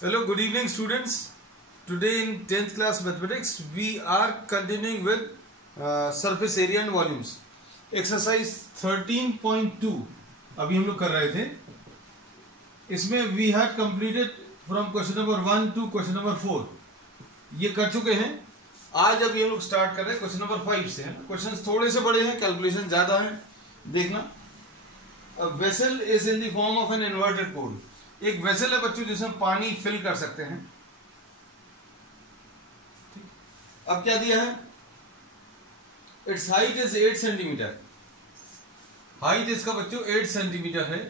Hello, good evening students. Today in 10th class mathematics we are continuing with surface area and volumes. Exercise 13.2 अभी हम लोग कर रहे थे. इसमें we had completed from question number 1 to question number 4. ये कर चुके हैं. आज अभी हम लोग स्टार्ट कर रहे हैं क्वेश्चन नंबर 5 से. क्वेश्चंस थोड़े से बड़े हैं, कैलकुलेशन ज्यादा है. देखना. A vessel is in the form of an inverted cone. एक वेसल है बच्चों जिसमें पानी फिल कर सकते हैं. अब क्या दिया है? It's height is 8 centimetre. Height इसका बच्चों 8 सेंटीमीटर है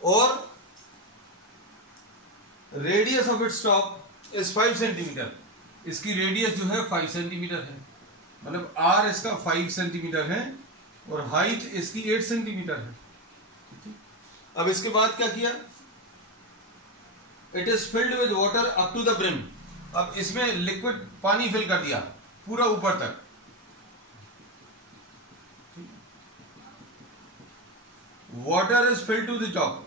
और radius of its top is 5 centimetre. इसकी रेडियस जो है 5 सेंटीमीटर है. मतलब आर इसका 5 सेंटीमीटर है और हाइट इसकी 8 सेंटीमीटर है. अब इसके बाद क्या किया? It is filled with water up to the brim. अब इसमें लिक्विड पानी फिल कर दिया पूरा ऊपर तक. Water is filled to the top,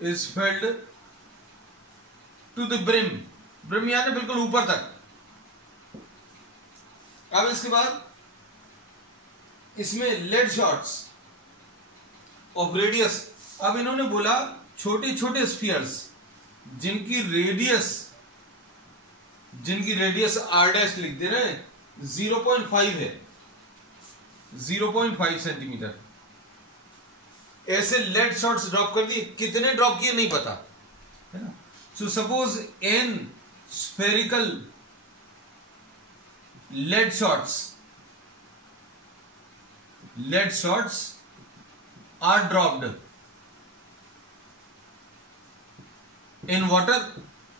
is filled to the brim. Brim यानी बिल्कुल ऊपर तक. अब इसके बाद इसमें लेड शॉट्स ऑफ रेडियस. अब इन्होंने बोला छोटे छोटे स्फीयर्स जिनकी रेडियस आर डैश लिख दे रहे हैं 0.5 है, 0.5 सेंटीमीटर. ऐसे लेड शॉट्स ड्रॉप कर दिए. कितने ड्रॉप किए नहीं पता है ना. So suppose N spherical lead shots are dropped in water.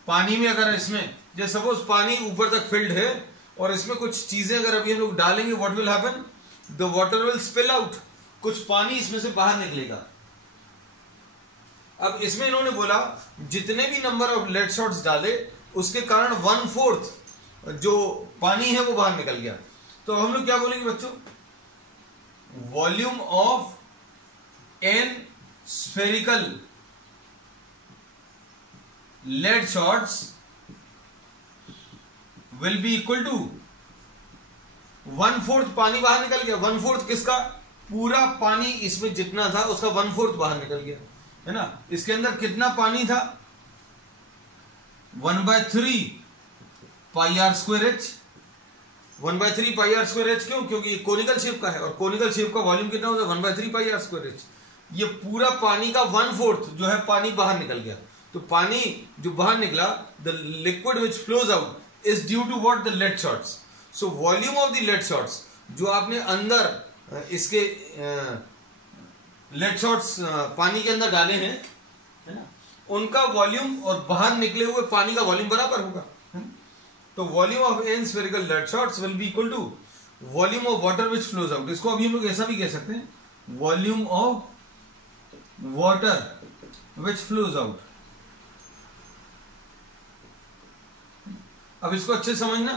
पानी में अगर इसमें जैसे सपोज पानी ऊपर तक फिल्ड है और इसमें कुछ चीजें अगर अभी हम लोग डालेंगे, what will happen? The water will spill out. कुछ पानी इसमें से बाहर निकलेगा. अब इसमें इन्होंने बोला जितने भी नंबर ऑफ लेड शॉट्स डाले उसके कारण 1/4 जो पानी है वो बाहर निकल गया. तो हम लोग क्या बोलेंगे बच्चों? Volume of N spherical lead shots will be equal to 1/4 पानी बाहर निकल गया. 1/4 किसका? पूरा पानी इसमें जितना था उसका 1/4 बाहर निकल गया है ना. इसके अंदर कितना पानी था? 1/3 pi are square H. 1/3 pi are square H. क्यों? क्योंकि कोनिकल शेप का है और कोनिकल शेप का वॉल्यूम कितना होता है? 1/3 पाई आर स्क्वायर एच. ये पूरा पानी का 1/4 जो है पानी बाहर निकल गया. तो पानी जो बाहर निकला, the liquid which flows out is due to what? The lead shots. So volume of the lead shots जो आपने अंदर इसके लेड शॉट्स पानी के अंदर डाले हैं है ना, उनका वॉल्यूम और बाहर निकले हुए पानी का वॉल्यूम बराबर होगा. तो volume of N spherical lead shots will be equal to volume of water which flows out. इसको अभी हम लोग ऐसा भी कह सकते हैं, volume of water which flows out. अब इसको अच्छे समझना.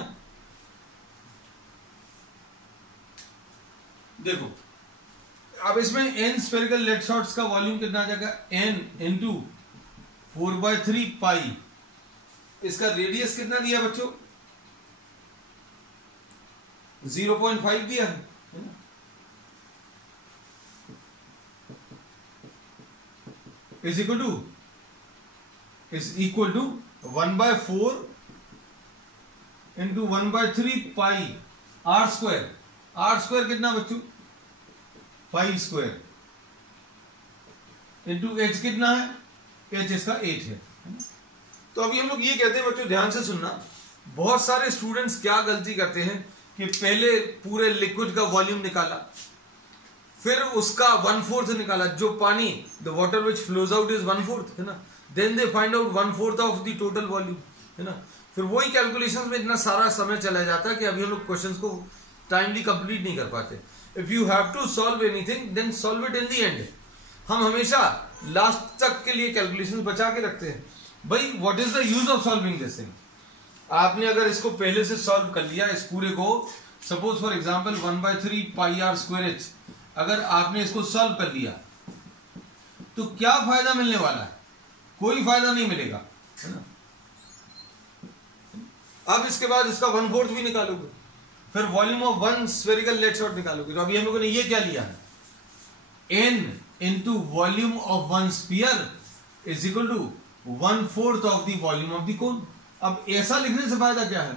देखो अब इसमें एन स्फेरिकल लेड शॉट्स का वॉल्यूम कितना आ जाएगा? N into 4/3 pi. इसका रेडियस कितना दिया बच्चों? 0.5 दिया है ना. Is equal to 1/4 into 1/3 pi are square. R square कितना बच्चों? 5 स्क्वायर इंटू एच कितना है? एच इसका 8 है. तो अभी हम लोग ये कहते हैं बच्चों, ध्यान से सुनना. बहुत सारे स्टूडेंट्स क्या गलती करते हैं कि पहले पूरे लिक्विड का वॉल्यूम निकाला, फिर उसका 1/4 निकाला. जो पानी the water which flows out is 1/4 है ना. Then they find out 1/4 of the total volume है ना. फिर वही कैलकुलेशन में इतना सारा समय चला जाता है कि अभी हम लोग क्वेश्चंस को टाइमली कंप्लीट नहीं कर पाते. If you have to solve anything then solve it in the end. हम हमेशा लास्ट तक के लिए कैलकुलेशंस बचा के रखते हैं. भाई what is the use of solving this thing? आपने अगर इसको पहले से सॉल्व कर लिया इस पूरे को, suppose for example 1/3 pi are square h, अगर आपने इसको सॉल्व कर लिया तो क्या फायदा मिलने वाला है? कोई फायदा नहीं मिलेगा, है ना। अब इसके बाद इसका 1/4 भी निकालोगे, फिर volume of one spherical lead shot निकालोगे। तो अभी हम लोगों ने ये क्या लिया है, n into volume of one sphere is equal to 1/4 of the volume of the cone. अब ऐसा लिखने से फायदा क्या है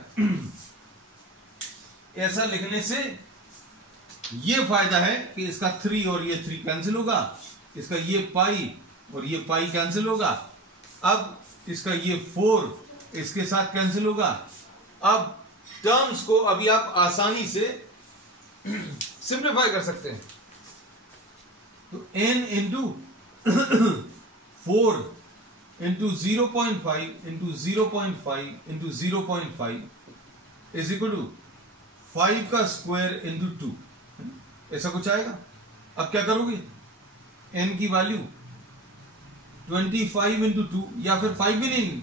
ऐसा लिखने से ये फायदा है कि इसका 3 और ये 3 कैंसिल होगा, इसका ये पाई और ये पाई कैंसिल होगा, अब इसका ये 4 इसके साथ कैंसिल होगा। अब टर्म्स को अभी आप आसानी से सिंप्लीफाई कर सकते हैं। तो n into 4 into 0.5 into 0.5 into 0.5 is equal to 5 का स्क्वायर इंटू 2, ऐसा कुछ आएगा। अब क्या करोगे, n की वैल्यू 25 इंटू 2 या फिर 5 भी नहीं,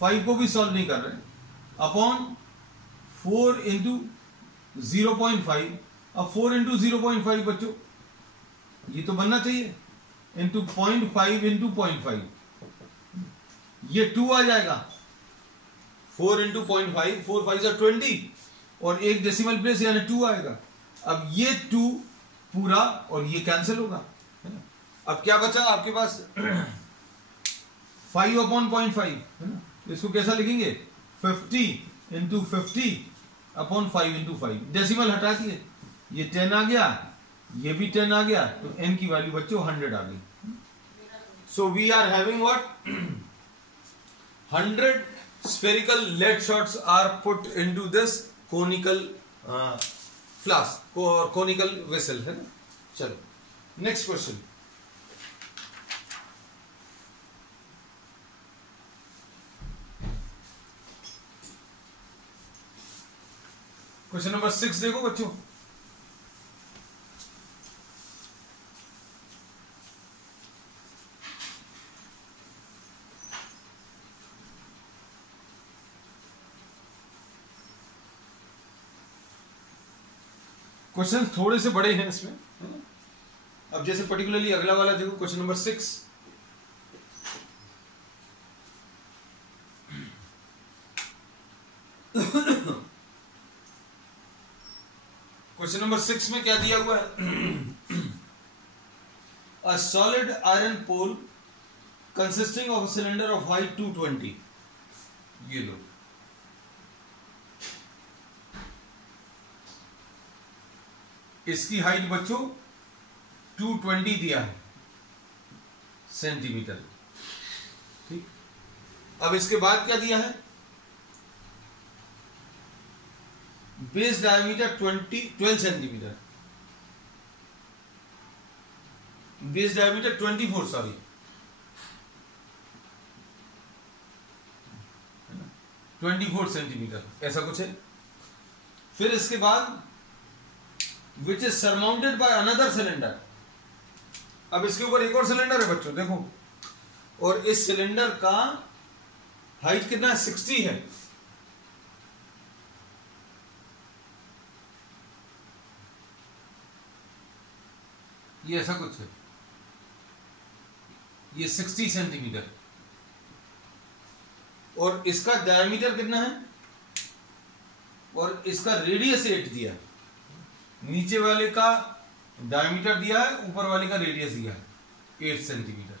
5 को भी सॉल्व नहीं कर रहे, अपॉन 4 इंटू 0.5। अब 4 इंटू 0.5 बच्चों ये तो बनना चाहिए, इंटू 0.5 इंटू 0.5, ये 2 आ जाएगा। 4 इंटू 0.5, 4 5 20 और एक डेसिमल प्लेस यानी 2 आएगा। अब ये 2 पूरा और ये कैंसिल होगा, है ना। अब क्या बचा आपके पास 5 अपॉन 0.5, है ना। इसको कैसा लिखेंगे, 50 इंटू 50 अपॉन 5 इंटू 5, डेसिमल हटा दिए, ये 10 आ गया, ये भी 10 आ गया, तो n की वैल्यू बच्चों 100 आ गई। So we are having what 100 spherical lead shots are put into this conical flask or conical vessel, है ना। चलो नेक्स्ट क्वेश्चन, क्वेश्चन नंबर 6 देखो बच्चों। क्वेश्चन थोड़े से बड़े हैं इसमें। अब जैसे पर्टिकुलरली अगला वाला देखो, क्वेश्चन नंबर 6। क्वेश्चन नंबर 6 में क्या दिया हुआ है, a solid iron pole consisting of a cylinder of height 220, ये लो, इसकी हाइट बच्चों 220 दिया है सेंटीमीटर, ठीक। अब इसके बाद क्या दिया है, base diameter 12 centimetre, base diameter 24 sorry 24 centimetre, ऐसा कुछ है। फिर इसके बाद which is surmounted by another cylinder, अब इसके ऊपर एक और सिलेंडर है बच्चों देखो, और इस सिलेंडर का हाइट कितना है, 60 है। ये ऐसा कुछ है, ये 60 सेंटीमीटर, और इसका डायमीटर कितना है, और इसका रेडियस 8 दिया, नीचे वाले का डायमीटर दिया है, ऊपर वाले का रेडियस दिया है 8 सेंटीमीटर।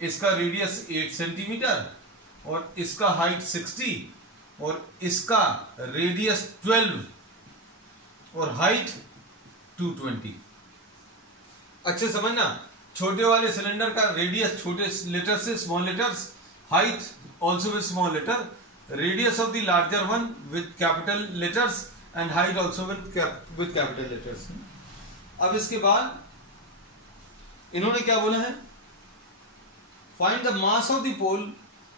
इसका रेडियस 8 सेंटीमीटर और इसका हाइट 60 और इसका रेडियस 12 और हाइट 220। अच्छे समझना, छोटे वाले सिलेंडर का रेडियस छोटे लेटर से small letters, height also with small letter, radius of the larger one with capital letters and height also with capital letters. अब इसके बाद इन्होंने क्या बोला है, find the mass of the pole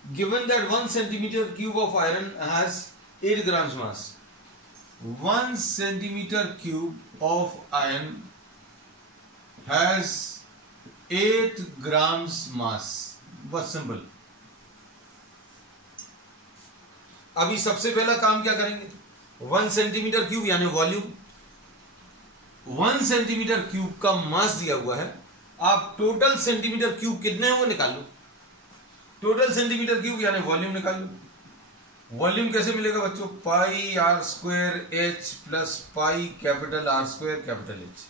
given that 1 centimetre cube of iron has 8 grams mass. 1 centimetre cube of iron has 8 grams mass, बस simple. अभी सबसे पहला काम क्या करेंगे, 1 सेंटीमीटर क्यूब यानी वॉल्यूम, 1 सेंटीमीटर क्यूब का मास दिया हुआ है, आप टोटल सेंटीमीटर क्यूब कितने हैं वो निकाल लो। टोटल सेंटीमीटर क्यूब यानी वॉल्यूम निकाल लो। वॉल्यूम कैसे मिलेगा बच्चों? Pi are square H plus pi capital R square capital H,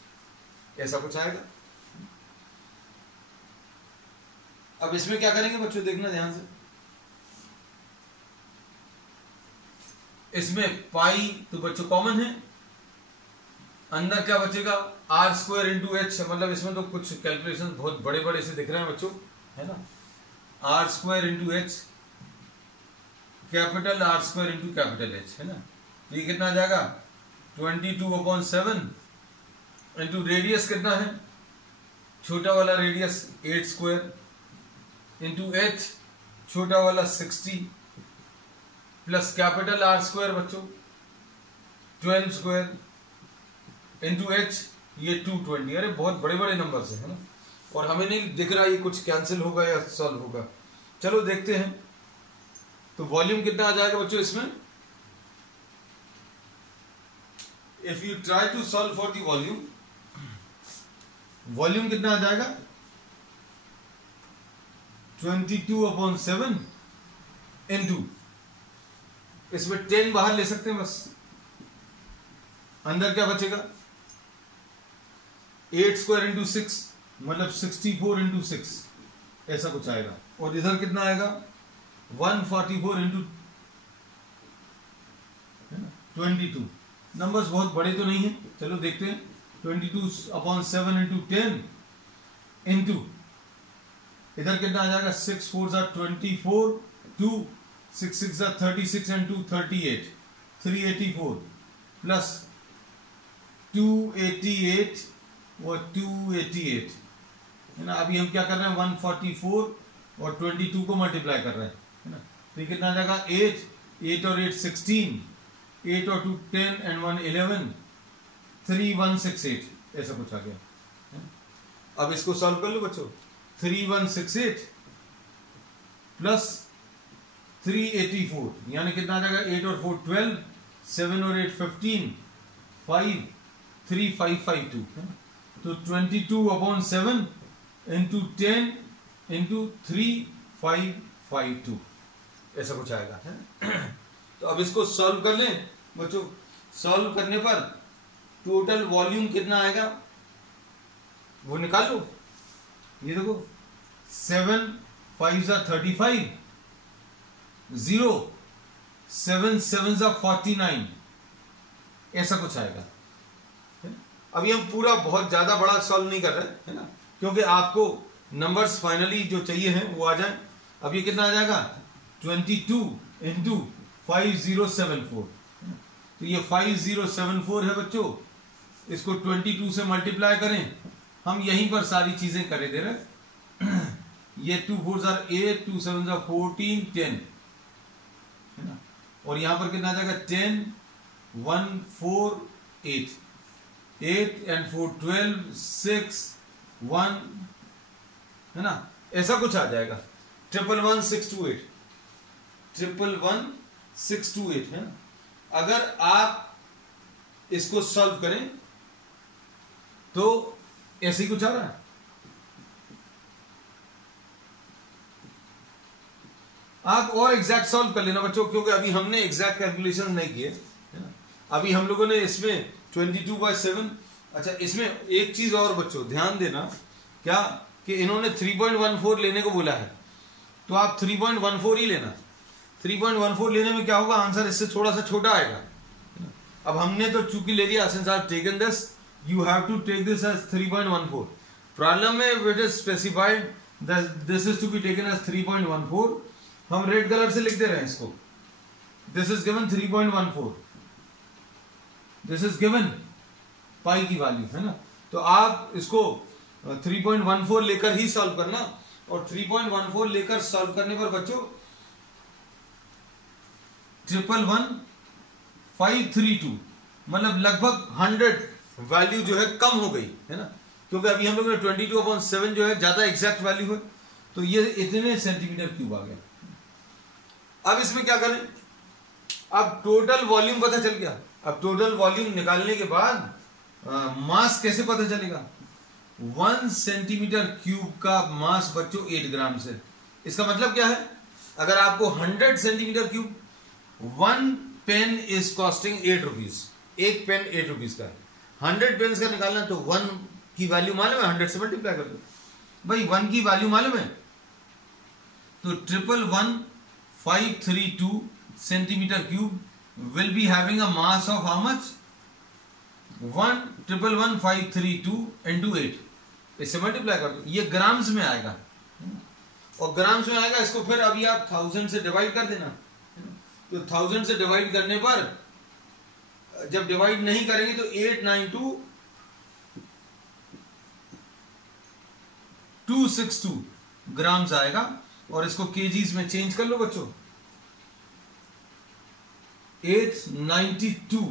ऐसा कुछ आएगा। अब इसमें क्या करेंगे बच्चों, देखना ध्यान से। इसमें पाई तो बच्चों कॉमन है, अंदर क्या बचेगा? आर स्क्वायर इंटू एच, मतलब इसमें तो कुछ कैलकुलेशन बहुत बड़े बड़े से दिख रहे हैं बच्चों, है ना। R square into h capital R square into capital H, है ना। तो ये कितना आ जाएगा? 22/7 इंटू रेडियस कितना है? छोटा वाला रेडियस 8 स्क्वायर इंटू एच छोटा वाला 60 प्लस कैपिटल आर स्क्वायर बच्चों 12 स्क्वायर इंटू एच ये 220। अरे बहुत बड़े बड़े नंबर है ना, और हमें नहीं दिख रहा ये कुछ कैंसिल होगा या सॉल्व होगा। चलो देखते हैं। तो वॉल्यूम कितना आ जाएगा बच्चों इसमें? If you try to solve for the volume, volume कितना आ जाएगा? 22/7 इंटू, इसमें 10 बाहर ले सकते हैं बस, अंदर क्या बचेगा? 8 स्क्वायर इंटू 6 मतलब 64 इंटू 6, ऐसा कुछ आएगा। और इधर कितना आएगा? 144 इंटू 22। नंबर्स बहुत बड़े तो नहीं है, चलो देखते हैं। 22/7 इंटू 10 इंटू इधर कितना आ जाएगा? 6 4 24, 2 6 6 36 एंड 2 38, 384 प्लस 288 और 288, है ना। अभी हम क्या कर रहे हैं? 144 और 22 को मल्टीप्लाई कर रहे हैं, है ना। तो कितना आ जाएगा? 8 और 8 16, 8 और 2 10 एंड 1 11, 3168, ऐसा कुछ आ गया। अब इसको सॉल्व कर लो बच्चों। 3168 प्लस 384 यानी कितना आ जाएगा? 8 और 4 12, 7 और 8 15, 5 3 5 5 2। तो 22/7 इंटू 10 इंटू 3 5 5 2, ऐसा कुछ आएगा, है। तो अब इसको सॉल्व कर लें बच्चों। सॉल्व करने पर टोटल वॉल्यूम कितना आएगा वो निकाल लो। ये देखो 7 5 35, 0 7 7 49, ऐसा कुछ आएगा। अभी हम पूरा बहुत ज्यादा बड़ा सॉल्व नहीं कर रहे, है ना, क्योंकि आपको नंबर्स फाइनली जो चाहिए हैं वो आ जाए। अब ये कितना आ जाएगा? 22 इंटू 5074। तो ये 5074 है बच्चों। इसको 22 से मल्टीप्लाई करें, हम यहीं पर सारी चीजें करे दे रहे। ये 2 4 8, 2 7 14, 10, है ना। और यहां पर कितना आ जाएगा? 10 1 4 8, 8 and 4 12, 6 1, है ना, ऐसा कुछ आ जाएगा। 111,628, 111,628, है ना। अगर आप इसको सॉल्व करें तो ऐसे ही कुछ आ रहा है। आप और एग्जैक्ट सॉल्व कर लेना बच्चों, क्योंकि अभी हमने एग्जैक्ट कैलकुलेशन नहीं किए, है ना। अभी हम लोगों ने इसमें 22/7। अच्छा, इसमें एक चीज और बच्चों ध्यान देना, क्या कि इन्होंने 3.14 लेने को बोला है, तो आप 3.14 ही लेना। 3.14 लेने में क्या होगा? आंसर इससे थोड़ा सा छोटा आएगा। अब हमने तो चूंकि ले लिया, since I have taken this, you have to take this as 3.14। Problem में it is specified that this is to be taken as 3.14। हम रेड कलर से लिख दे रहे हैं इसको। This is given 3.14, this is given pi की value, है ना। तो आप इसको 3.14 लेकर ही सॉल्व करना, और 3.14 लेकर सॉल्व करने पर बच्चों 111,532 मतलब लगभग 100 वैल्यू जो है कम हो गई, है ना, क्योंकि अभी हम लोग ने 22/7 जो है ज्यादा एग्जैक्ट वैल्यू है, तो ये इतने सेंटीमीटर क्यूब आ गया। अब इसमें क्या करें? अब टोटल वॉल्यूम पता चल गया। अब टोटल वॉल्यूम निकालने के बाद मास कैसे पता चलेगा? 1 सेंटीमीटर क्यूब का मास बच्चों 8 ग्राम से। इसका मतलब क्या है, अगर आपको 100 centimetre cube, 1 pen is costing 8 rupees, एक पेन 8 रुपीज का है, 100 पेन का निकालना तो 1 की वैल्यू मालूम है, 100 से मल्टीप्लाई कर दो भाई, 1 की वैल्यू मालूम है, तो 111,532 centimetre cube will be having a mass of how much, 111,532 into 8, इससे मल्टीप्लाई कर दो, ये ग्राम्स में आएगा, और ग्राम्स में आएगा, इसको फिर अभी आप 1000 से डिवाइड कर देना, तो 1000 से डिवाइड करने पर, जब डिवाइड नहीं करेंगे तो 892,262 ग्राम्स आएगा, और इसको केजीज में चेंज कर लो बच्चों, 892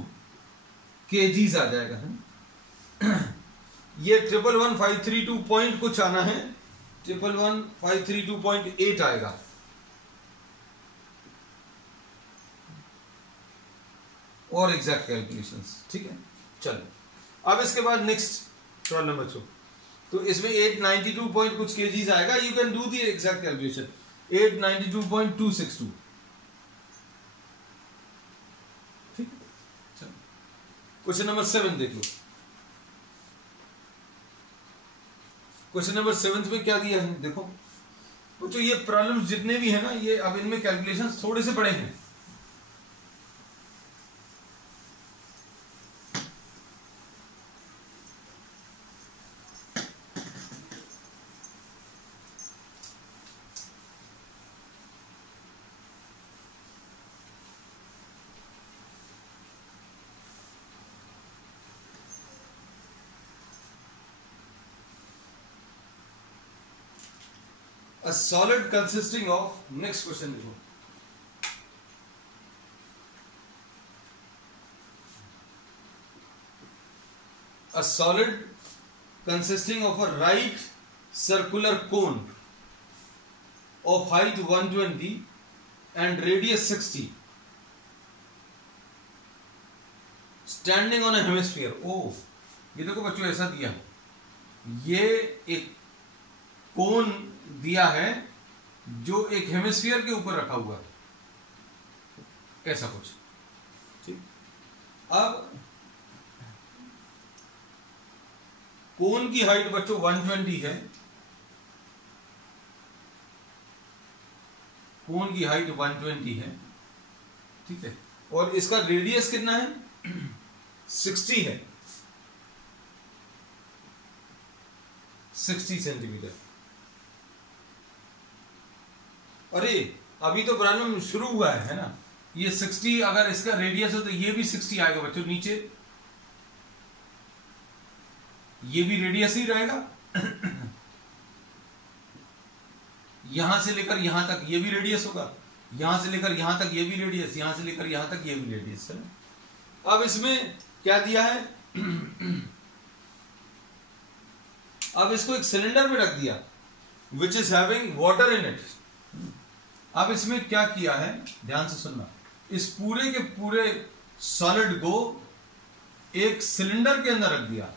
केजीज आ जाएगा। ये 111,532 पॉइंट कुछ आना है, 111,532.8 आएगा। और एग्जैक्ट कैलकुलेशंस, ठीक है। चलो अब इसके बाद नेक्स्ट प्रॉब्लम बच्चों, तो इसमें 892 पॉइंट कुछ केजीज आएगा, you can do the exact calculation, 892.262, ठीक है। चलो क्वेश्चन नंबर 7 देख लो। क्वेश्चन नंबर 7 में क्या दिया है देखो बच्चों, ये प्रॉब्लम्स जितने भी है ना, ये अब इनमें कैलकुलेशंस थोड़े से बड़े हैं। A solid consisting of, next question देखो, a solid consisting of a right circular cone of height 120 and radius 60 standing on a hemisphere। ओ ये देखो बच्चों, ऐसा दिया, ये एक कोन दिया है जो एक हेमिस्फीयर के ऊपर रखा हुआ है, ऐसा कुछ, ठीक। अब कोन की हाइट बच्चों 120 है, कोन की हाइट 120 है, ठीक है, और इसका रेडियस कितना है 60 है, 60 सेंटीमीटर। अरे अभी तो प्रॉब्लम शुरू हुआ है ना, ये 60 अगर इसका रेडियस हो तो ये भी 60 आएगा बच्चों, नीचे ये भी रेडियस ही रहेगा, यहां से लेकर यहां तक ये भी रेडियस होगा, यहां से लेकर यहां तक ये भी रेडियस, यहां से लेकर यहां तक ये भी रेडियस है। अब इसमें क्या दिया है, अब इसको एक सिलेंडर में रख दिया which is having water in it. अब इसमें क्या किया है, ध्यान से सुनना, इस पूरे के पूरे सॉलिड को एक सिलेंडर के अंदर रख दिया,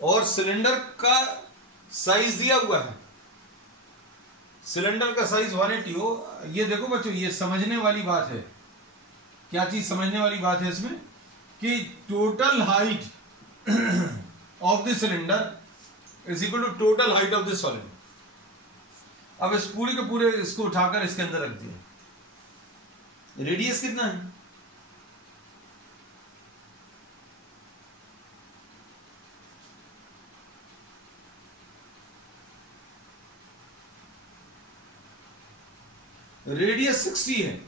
और सिलेंडर का साइज दिया हुआ है, सिलेंडर का साइज 180 हो। ये देखो बच्चों, ये समझने वाली बात है, क्या चीज समझने वाली बात है इसमें, कि total height of the cylinder is equal to total height of the solid. अब इस पूरे के पूरे इसको उठाकर इसके अंदर रख दिया, रेडियस कितना है, रेडियस 60 है,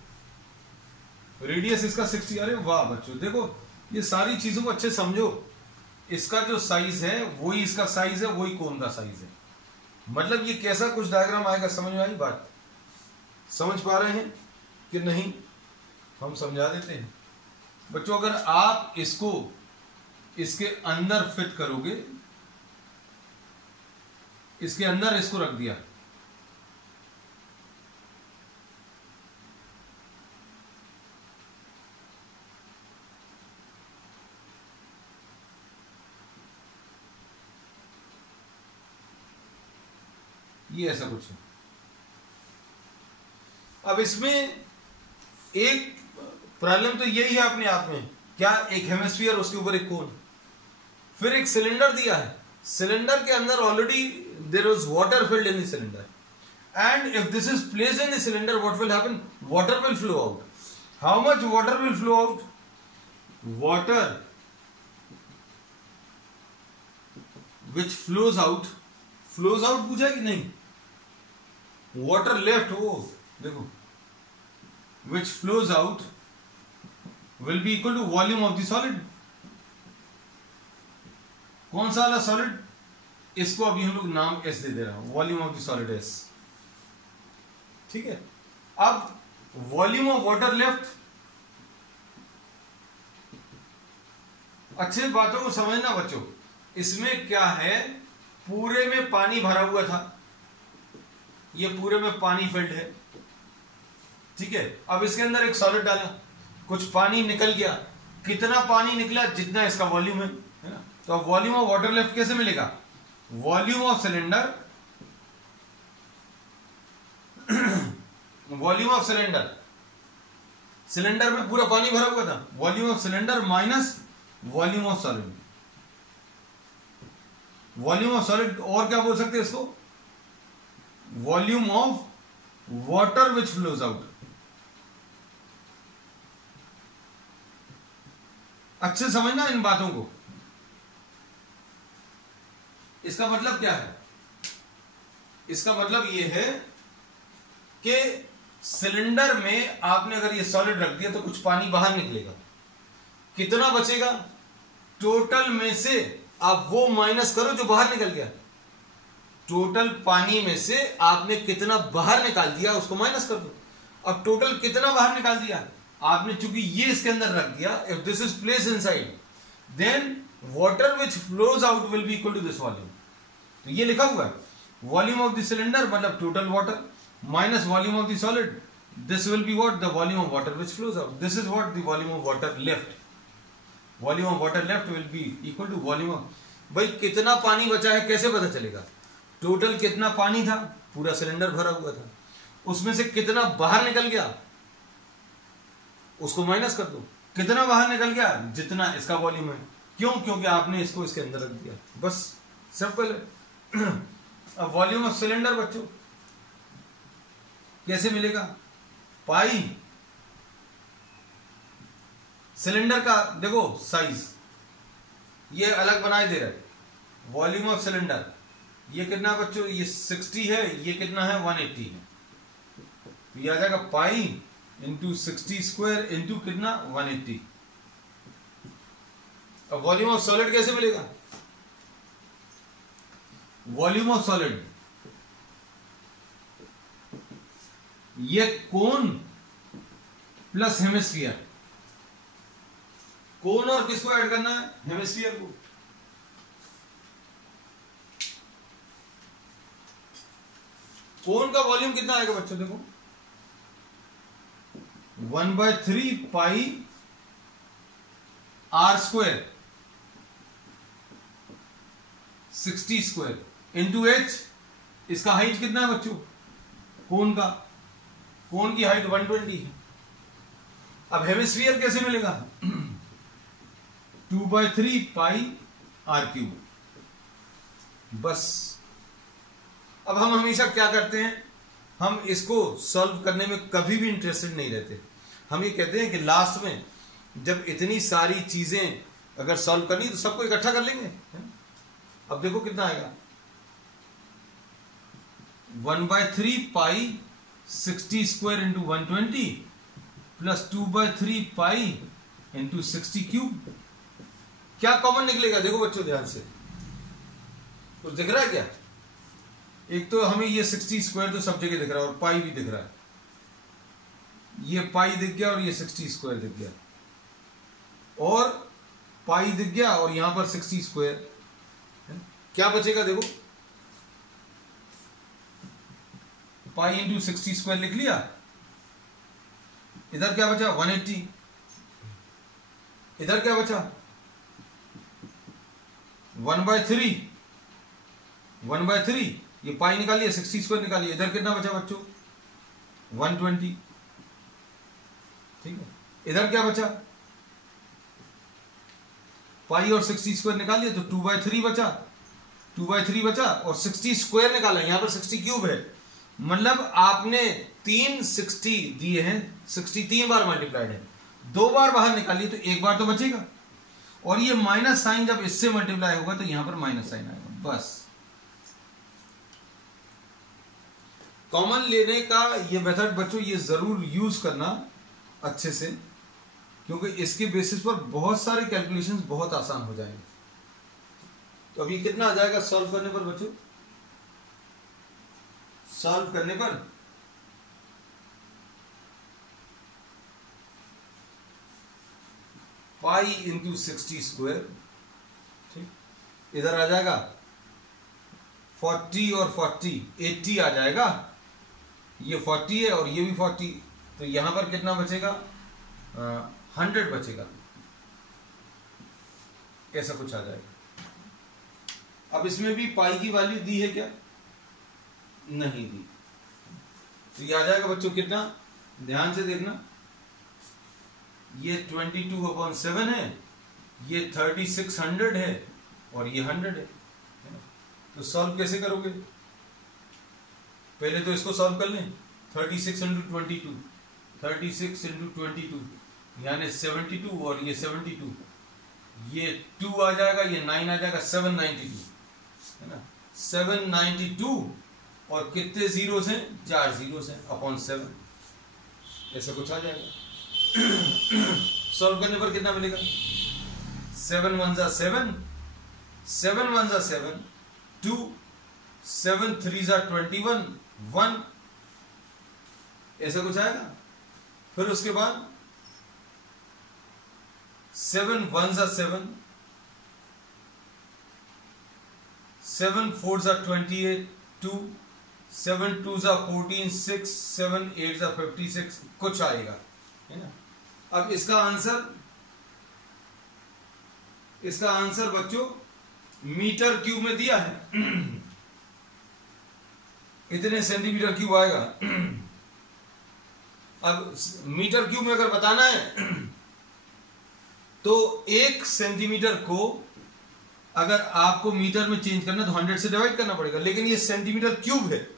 रेडियस इसका 60। अरे वाह बच्चों, देखो ये सारी चीजों को अच्छे समझो, इसका जो साइज है वही इसका साइज है, वही कोन का साइज है, मतलब ये कैसा कुछ डायग्राम आएगा, समझ में आई बात, समझ पा रहे हैं कि नहीं, हम समझा देते हैं बच्चों। अगर आप इसको इसके अंदर फिट करोगे, इसके अंदर इसको रख दिया, ये ऐसा कुछ है। अब इसमें एक प्रॉब्लम तो यही है अपने आप में, क्या, एक हेमिस्फीयर, उसके ऊपर एक कोन, फिर एक सिलेंडर दिया है, सिलेंडर के अंदर already there was water filled in the cylinder, and if this is placed in the cylinder, what will happen? Water will flow out. How much water will flow out? Water which flows out पूछा कि नहीं? Water left, वो देखो, which flows out will be equal to volume of the solid. कौन सा वाला solid? इसको अभी हम लोग नाम S दे दे रहा हूं, volume of the solid S, ठीक है। अब वॉल्यूम ऑफ वाटर लेफ्ट, अच्छे बातों को समझना बच्चों, इसमें क्या है, पूरे में पानी भरा हुआ था, ये पूरे में पानी फिल्ड है, ठीक है। अब इसके अंदर एक सॉलिड डाला, कुछ पानी निकल गया, कितना पानी निकला? जितना इसका वॉल्यूम है ना। तो अब वॉल्यूम ऑफ वाटर लेफ्ट कैसे मिलेगा? Volume of cylinder, volume of cylinder, cylinder में पूरा पानी भरा हुआ था, volume of cylinder minus volume of solid, volume of solid, और क्या बोल सकते हैं इसको? Volume of water which flows out. अच्छे समझना इन बातों को। इसका मतलब क्या है? इसका मतलब यह है कि सिलेंडर में आपने अगर ये सॉलिड रख दिया तो कुछ पानी बाहर निकलेगा, कितना बचेगा? टोटल में से आप वो माइनस करो जो बाहर निकल गया, टोटल पानी में से आपने कितना बाहर निकाल दिया उसको माइनस कर दो। अब टोटल कितना बाहर निकाल दिया आपने, चूंकि ये इसके अंदर रख दिया, if this is place inside then water which flows out will be equal to this volume. तो ये लिखा हुआ है वॉल्यूम ऑफ द सिलेंडर मतलब total water minus volume of the solid, this will be what? The volume of water which flows out. This is what? The volume of water left. Volume of water left will be equal to volume of, भाई कितना पानी बचा है कैसे पता चलेगा? Total कितना पानी था, पूरा सिलेंडर भरा हुआ था, उसमें से कितना बाहर निकल गया उसको माइनस कर दो, कितना बाहर निकल गया? जितना इसका वॉल्यूम है। क्यों? क्योंकि आपने इसको इसके अंदर रख दिया, बस सिंपल है। अब वॉल्यूम ऑफ सिलेंडर बच्चों कैसे मिलेगा? पाई सिलेंडर का देखो साइज, ये अलग बनाए दे रहा है, वॉल्यूम ऑफ सिलेंडर, ये कितना बच्चों? ये 60 है, ये कितना है? 180 है। तो ये आ जाएगा पाई इंटू 60 स्क्वायर इंटू कितना? 180। अब वॉल्यूम ऑफ सॉलिड कैसे मिलेगा? वॉल्यूम ऑफ सॉलिड, ये कोन प्लस हेमिस्फीयर, कोन और किसको ऐड करना है? हेमिस्फीयर को। कोन का वॉल्यूम कितना आएगा बच्चों? देखो 1/3 pi are square 60 square into h. इसका हाइट कितना है बच्चों? कोन का, कोन की हाइट 120 है। अब हेमिस्फीयर कैसे मिलेगा? 2/3 पाई आर क्यूब, बस। अब हम हमेशा क्या करते हैं, हम इसको सॉल्व करने में कभी भी इंटरेस्टेड नहीं रहते। हम ये कहते हैं कि लास्ट में जब इतनी सारी चीजें अगर सॉल्व करनी तो सबको इकट्ठा कर लेंगे। अब देखो कितना आएगा, 1/3 पाई 60 square into 120 plus 2/3 pi into 60 cube. क्या कॉमन निकलेगा? देखो बच्चों ध्यान से, कुछ दिख रहा है क्या? एक तो हमें ये 60 स्क्वायर तो सब जगह दिख रहा है और पाई भी दिख रहा है, ये पाई दिख गया और ये 60 स्क्वायर दिख गया, और पाई दिख गया और यहां पर 60 स्क्वायर। क्या बचेगा? देखो पाई इंटू 60 स्क्वायर लिख लिया, इधर क्या बचा? 180। इधर क्या बचा? 1/3 ये पाई निकालिए, 60 स्क्वायर निकालिए, इधर कितना बचा बच्चों 120, ठीक है। इधर क्या बचा, पाई और 60 स्क्वायर निकालिए तो 2/3 बचा, 2/3 बचा और 60 स्क्वायर निकाला, यहां पर 60 क्यूब है, मतलब आपने 3 60 दिए हैं, 60 3 बार मल्टीप्लाइड है, 2 बार बाहर निकालिए तो 1 बार तो बचेगा, और ये माइनस साइन जब इससे मल्टीप्लाई होगा तो यहां पर माइनस साइन आएगा। बस कॉमन लेने का ये मेथड बच्चों ये जरूर यूज करना अच्छे से, क्योंकि इसके बेसिस पर बहुत सारे कैलकुलेशंस बहुत आसान हो जाएंगे। तो अभी कितना आ जाएगा सॉल्व करने पर बच्चों, सॉल्व करने पर पाई इंटू 60 स्क्वायर, ठीक, इधर आ जाएगा 40 और 40 80 आ जाएगा, ये 40 है और ये भी 40, तो यहां पर कितना बचेगा 100 बचेगा, ऐसा कुछ आ जाएगा। अब इसमें भी पाई की वैल्यू दी है क्या, नहीं दी, तो ये आ जाएगा बच्चों कितना, ध्यान से देखना, ये 22/7 है, ये 3600 है और ये 100 है। तो सॉल्व कैसे करोगे, पहले तो इसको सॉल्व कर लें, 36 × 22, 36 × 22 यानी 72 और ये 72, ये 2 आ जाएगा, ये 9 आ जाएगा, 792 है ना, 792 और कितने जीरोस हैं, 4 जीरोस हैं अपॉन 7, ऐसा कुछ आ जाएगा। सॉल्व करने पर कितना मिलेगा, 7 1 7, 7 1 7, 2, 7 3 21, 1, ऐसा कुछ आएगा। फिर उसके बाद 7 1 7, 7 4 28, 2, 7 2 14, 6, 7 8 56, कुछ आएगा, है ना। अब इसका आंसर बच्चों मीटर क्यूब में दिया है, इतने सेंटीमीटर क्यूब आएगा। अब मीटर क्यूब में अगर बताना है तो 1 सेंटीमीटर को अगर आपको मीटर में चेंज करना तो 100 से डिवाइड करना पड़ेगा, लेकिन ये सेंटीमीटर क्यूब है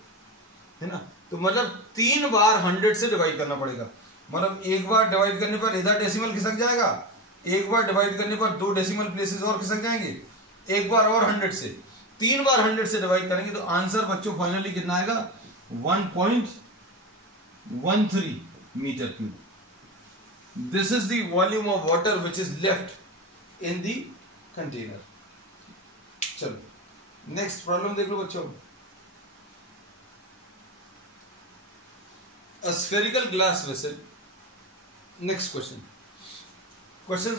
ना, तो मतलब 3 बार 100 से डिवाइड करना पड़ेगा, मतलब 1 बार डिवाइड करने पर इधर डेसिमल खिसक जाएगा, 1 बार डिवाइड करने पर 2 डेसिमल प्लेसेस और खिसक जाएंगे, 1 बार और 100 से, 3 बार 100 से डिवाइड करेंगे तो आंसर बच्चों फाइनली कितना आएगा 1.13 metre cube. This is the volume of water which is left in the container. चलो नेक्स्ट प्रॉब्लम देख लो बच्चों। A spherical glass vessel, next question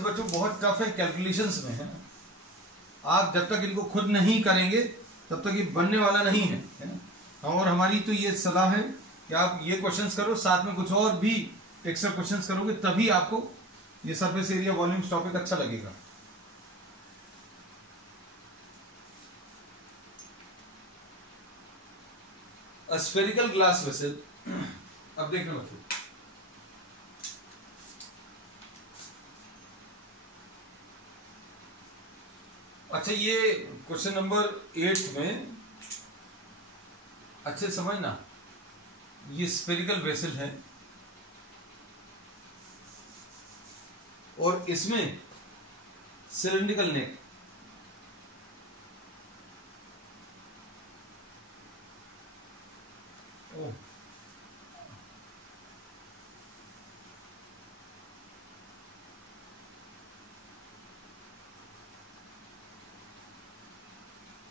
बच्चों बहुत टफ है, कैलकुलेशंस में है, आप जब तक इनको खुद नहीं करेंगे तब तक ये बनने वाला नहीं है ना। और हमारी तो ये सलाह है कि आप ये क्वेश्चंस करो, साथ में कुछ और भी एक्स्ट्रा क्वेश्चंस करोगे तभी आपको ये सरफेस एरिया वॉल्यूम्स टॉपिक अच्छा लगेगा। A spherical glass vessel, अब देखना बच्चों, अच्छा ये क्वेश्चन नंबर 8 में अच्छे समझना, ये स्फेरिकल वेसल है और इसमें सिलेंड्रिकल नेक,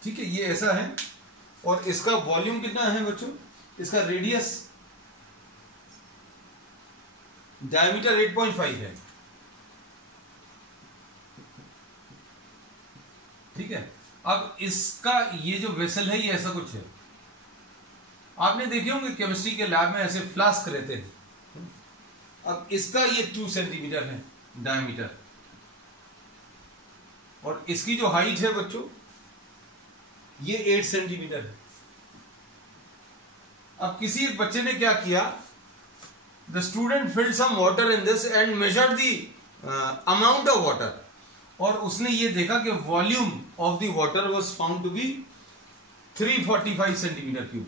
ठीक है, ये ऐसा है और इसका वॉल्यूम कितना है बच्चों, इसका रेडियस डायमीटर 8.5 है, ठीक है। अब इसका ये जो वेसल है ये ऐसा कुछ है, आपने देखे होंगे केमिस्ट्री के लैब में ऐसे फ्लास्क रहते हैं। अब इसका ये 2 सेंटीमीटर है डायमीटर और इसकी जो हाइट है बच्चों ये 8 सेंटीमीटर है, अब किसी एक बच्चे ने क्या किया, the student filled some water in this and measured the amount of water, और उसने ये देखा कि volume of the water was found to be 345 centimetre cube.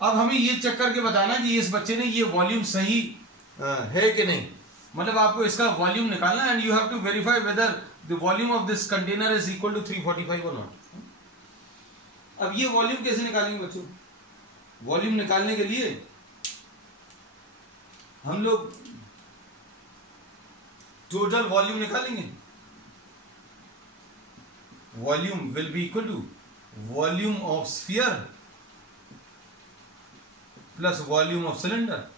अब हमें ये चेक करके बताना कि इस बच्चे ने ये वॉल्यूम सही है कि नहीं, मतलब आपको इसका वॉल्यूम निकालना, and you have to verify whether the volume of this container is equal to 345 और नॉट। अब ये वॉल्यूम कैसे निकालेंगे बच्चों? वॉल्यूम निकालने के लिए हम लोग टोटल वॉल्यूम निकालेंगे। Volume will be equal to volume of sphere plus volume of cylinder.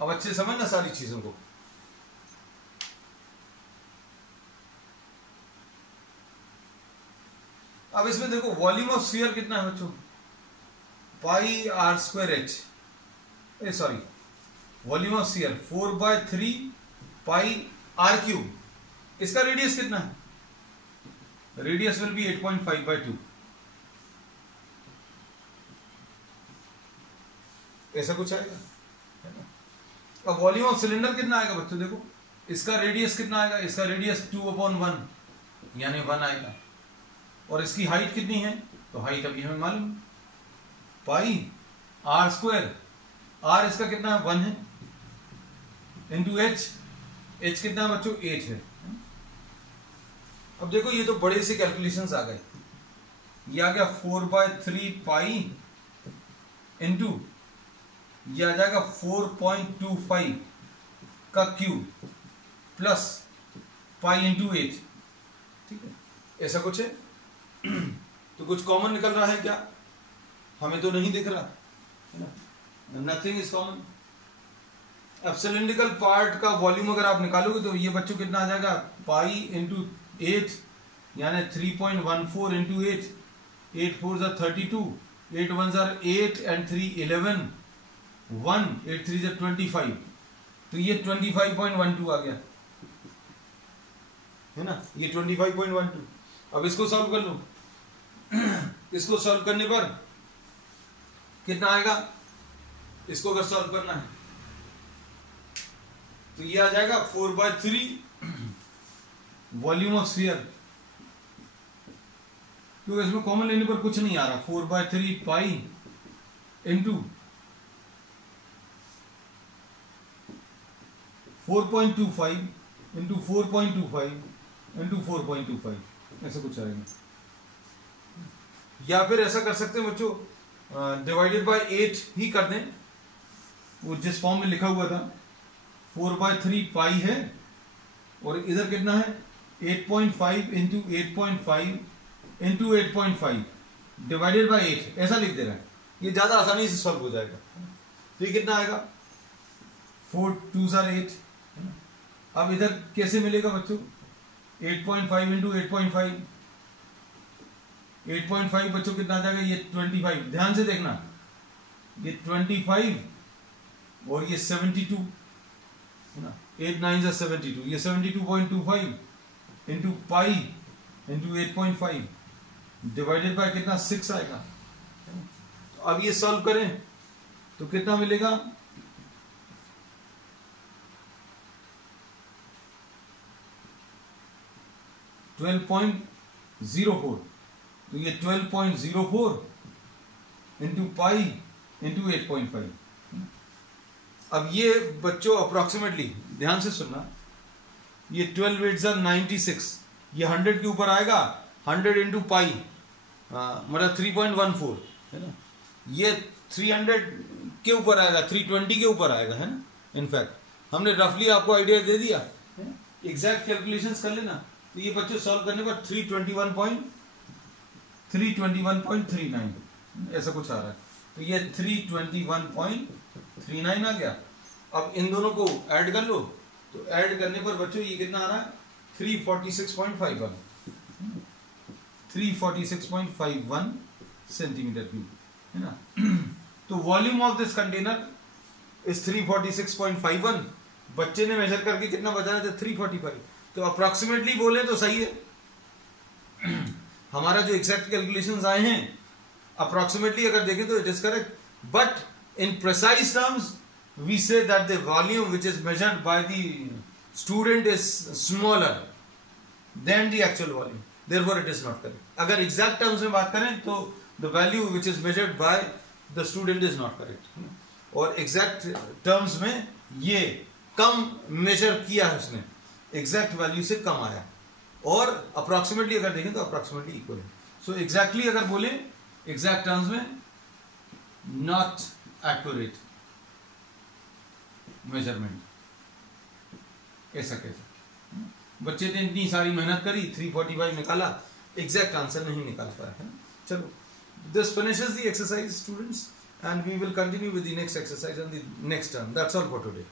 अब अच्छे समझना सारी चीजों को। अब इसमें देखो वॉल्यूम ऑफ स्फीयर कितना है बच्चों, pi are square h, sorry volume of sphere 4/3 pi r cube. इसका रेडियस कितना है? Radius will be 8.5/2। ऐसा कुछ आएगा। अब वॉल्यूम ऑफ सिलेंडर कितना आएगा बच्चों? देखो इसका रेडियस कितना आएगा? इसका रेडियस 2/1 यानी 1 आएगा। और इसकी हाइट कितनी है? तो हाइट अभी हमें मालूम, पाई आर स्क्वायर, आर इसका कितना है? 1 है, इंटू एच, एच कितना है बच्चों? 8 है। अब देखो ये तो बड़े से कैलकुलेशंस आ गए। ये आ गया 4/3 पाई इंटू ये आ जाएगा 4.25 का क्यूब प्लस पाई इंटू 8। ठीक है, ऐसा कुछ है। तो कुछ कॉमन निकल रहा है क्या? हमें तो नहीं दिख रहा है ना, नथिंग इज कॉमन। अब सिलिंड्रिकल पार्ट का वॉल्यूम अगर आप निकालोगे तो ये बच्चों कितना आ जाएगा? पाई इंटू 8 यानी 3.14 इंटू 8, 8 4 32, 8 1 8 एंड 3 11, 1 8 3 25, तो ये 25.12 आ गया है ना, ये 25.12। अब इसको सॉल्व कर लो। इसको सॉल्व करने पर कितना आएगा? इसको अगर सॉल्व करना है तो ये आ जाएगा 4/3 वॉल्यूम ऑफ स्फीयर, क्योंकि इसमें कॉमन लेने पर कुछ नहीं आ रहा। 4/3 पाई इंटू 4.25 इंटू 4.25 इंटू 4.25, ऐसा कुछ आएगा। या फिर ऐसा कर सकते हैं बच्चों, डिवाइडेड बाय 8 ही कर दें, वो जिस फॉर्म में लिखा हुआ था। 4/3 पाई है और इधर कितना है? 8.5 इंटू 8.5 इंटू 8.5 डिवाइडेड बाय 8, ऐसा लिख दे रहा है। ये ज्यादा आसानी से सॉल्व हो जाएगा। तो ये कितना आएगा? 4 2 8। अब इधर कैसे मिलेगा बच्चों? 8.5 इंटू 8.5, 8.5 बच्चों कितना आ जाएगा? ये 25। ध्यान से देखना, ये 25 और ये 72 है ना, 8 9 72, ये 72.25 into pi into 8.5 divided by कितना? 6 आएगा। तो अब ये सॉल्व करें तो कितना मिलेगा? 12.04, तो ये 12.04 इंटू पाई इंटू 8.5। अब ये बच्चों अप्रोक्सीमेटली ध्यान से सुनना, ये 12 8 96, ये 100 के ऊपर आएगा। 100 इंटू पाई मतलब 3.14 है ना, ये 300 के ऊपर आएगा, 320 के ऊपर आएगा है ना। इनफैक्ट हमने रफली आपको आइडिया दे दिया, एग्जैक्ट कैलकुलेशंस कर लेना। तो ये बच्चों सॉल्व करने पर 321.39 ऐसा कुछ आ रहा है। तो ये 321.39 आ गया। अब इन दोनों को ऐड कर लो, तो ऐड करने पर बच्चों ये कितना आ रहा है? 346.51 346.51 सेंटीमीटर क्यूब है ना। तो volume of this container is 346.51। बच्चे ने मेजर करके कितना बताया था? 345। तो अप्रोक्सीमेटली बोले तो सही है। हमारा जो एग्जैक्ट कैलकुलेशंस आए हैं अप्रोक्सीमेटली अगर देखें तो it is correct, but in precise terms we say that the volume which is measured by the student is smaller than the actual volume, therefore it is not correct. अगर exact terms में बात करें तो the value which is measured by the student is not correct, और exact terms में ये कम major किया है उसने, एग्जैक्ट वैल्यू से कम आया, और अप्रोक्सीमेटली अगर देखें तो अप्रोक्सीमेटली इक्वल है। सो एग्जैक्टली अगर बोले एग्जैक्ट टर्म्स में नॉट एक्यूरेट मेजरमेंट, ऐसा कैसे? बच्चे ने इतनी सारी मेहनत करी, 345 निकाला, एग्जैक्ट आंसर नहीं निकाल पाया है। चलो, this finishes the exercise, students, and we will continue with the next exercise on the next term. That's all for today.